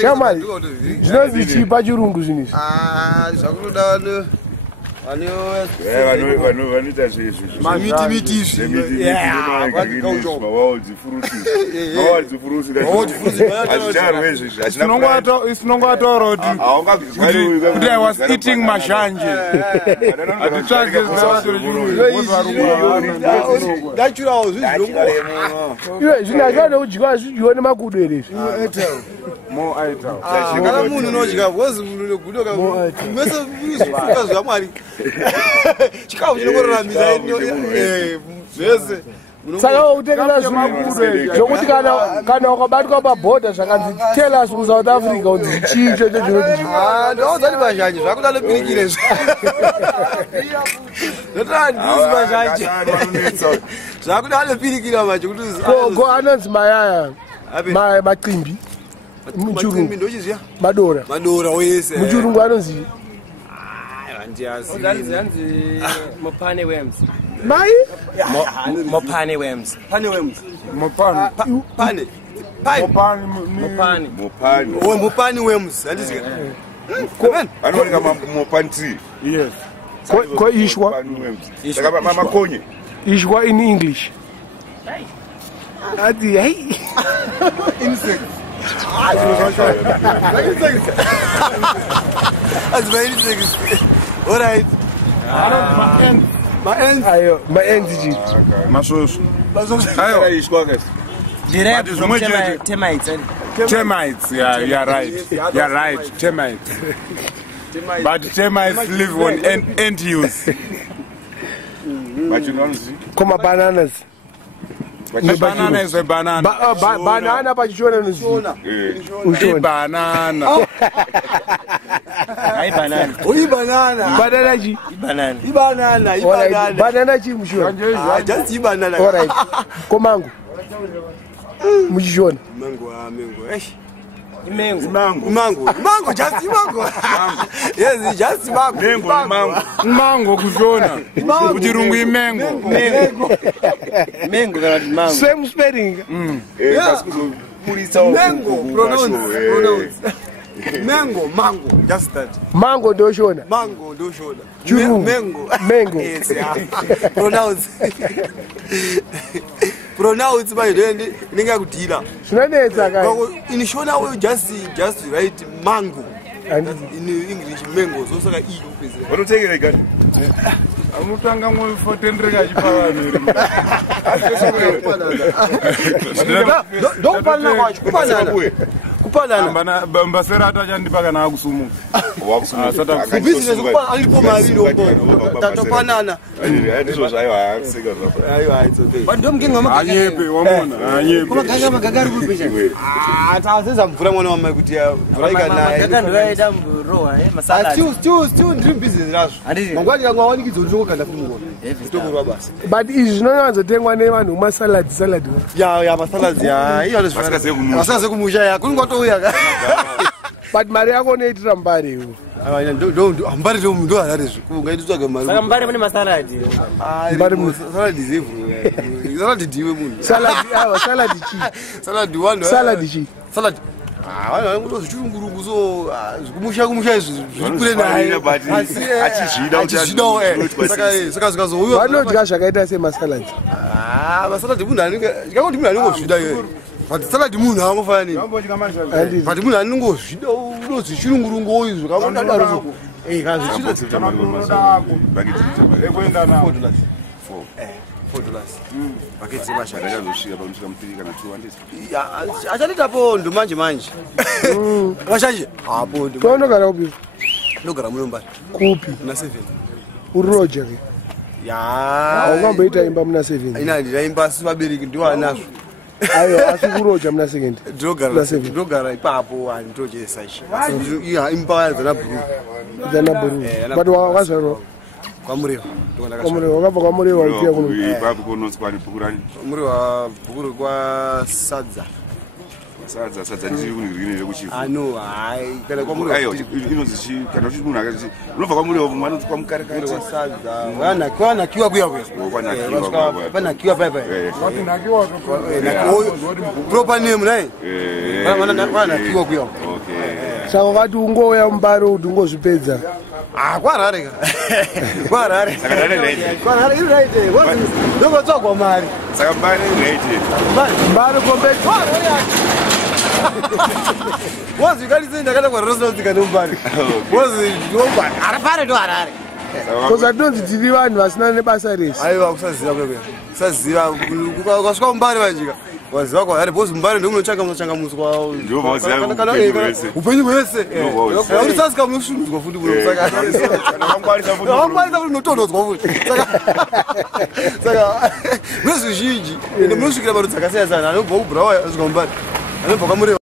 Shamari, zvinonzi chii pachirungu zvinizvi? Zvakutoda vanoita zvezvinongwataura kuti I was eating mashanje. Zvinazvada kudyiwa zvidyiwa nemakudo here. kana munhu unodya because munhu unogudoka mwese ukaziva Mwari chikafu chinongoraramisha zvese saka utekela zvinhu zvokuti kana ukabatwa pabhodha zvakanzi tell us kuSouth Africa unzi chii chocho chinoti ndaudzani mazhanje zvakuda lepirikire ndotandisi mazhanje zvakuda lepirikira manje kuti go anonzi mayaya macimbi muchirungu madora wese muchirungu anonzi Mopane worms. mai Mopane worms. pane worms Mopane worms andizike anooneka mopane tree. Yes. ko ishwa saka makonye ishwa in English ati hey insect all right my ends ayo maenzi chi Masosho. ayo ishwa guys. Direct But from it's termites. Termites, yeah, you're right. Termites. But termites live on end use. But you don't see. koma bananas A banana is a banana. banana pachishona noziva ushona Banana. Hi banana. banana banana chi Banana. banana chi mushona just banana alright komango muchishona mango just mango yes just mango Mango kuzona. Kuchirungu imengo. Mango kana mango. same spelling mango pronounce mango just that mango ndoshona mango ndo shoda mango yes pronounce by then ninga kudila zvinonetsa kai in shona we just write mango in English mango so saka e upezera What do you take it again? Amutanga mwe 14 kachipavanhu. don't panna kwacho kupanana Mbasera achandipa kana akusumuka. business kupa alipo mali lombo tatopanana Ndizvo zvayo haasika zvapo. ayo it's okay Bantu mkinga wamagaga. Anyepe wamona, anyepe. Magaga kubisha. ataanza mvura mwana mama kuti mvura ikanaye Magaga ndoida mroa masala. still dream business razvo Anditi. mangwani yangu awanikidza kuti ndokanda kumugona kutokurwa basa but izvi zvinonyatsotengwa nevanhu mumasalad ya masalad ya iyo vasikaze kumusha ya kuningwatouya but mari yako unoitira mbare iwo mbari ndo harare ungaititsvaga Saka mbare mune masaladi. salad zevhu salad diwe munhu salad chi salad one salad chi salad vanhu zvichirungurungu so kumusha izvi zvirikure naye achizvidawo saka zvikazouya vanodya zvakaita semasalad masalad munhu ndikangoti munhu anongozvida iye but salad munhu angofana nini but munhu anongozvida unonzi chirungurungu izvi zvakangodaro achatita pondo manje vashanje hapondo tounogara kupi ndogara munombari kupi muna 7 uri roja ke ungamboita imba muna 7 ina ndiraimba sivabereki ndiwanazvo ayo asi kuroja muna 2nd ndogara ipapo handitojesachi imba dzana buru but wakazvarwa kwamureva wakabva kwamureva uchiya kuno Ipapo kunonzi kwani Bhukurani. mureva bhukuru kwasadza sadza ndiri kunirwinire kuchifu ano hai kana kwamuri aiwa inonzi kana uchiti munhu akati unobva kwamuri vanoti kwamukarekare sadza kwanakiwa kuya panakiwa paipai proper name nai kwanakiwa kuya saka wakati ungoya mumbaro kuti ungozvipedza kwarare kwarare kwarare iri right ndokotsvagwa mari saka mbari right mbaro kompeti wozi ikalitse ndakada kwarosinozika ndombari wozi ndombari arapare ndo harare koza tinonzi tiri vanhu vasina nebasa resi aiwa kusaziva kwekwe kusaziva ukasvika mumbari vanjika waziva kwahari bhozi mumbari ndomunochangamuswa upenyu hwese urisasika munoshundudzwa futi wangwarisa futi notonhodzwa futi saka nezvizhinji ende munosvikira mari dzakasiyana siyana anobva kubhurawa asvika mumbari anobva kwamure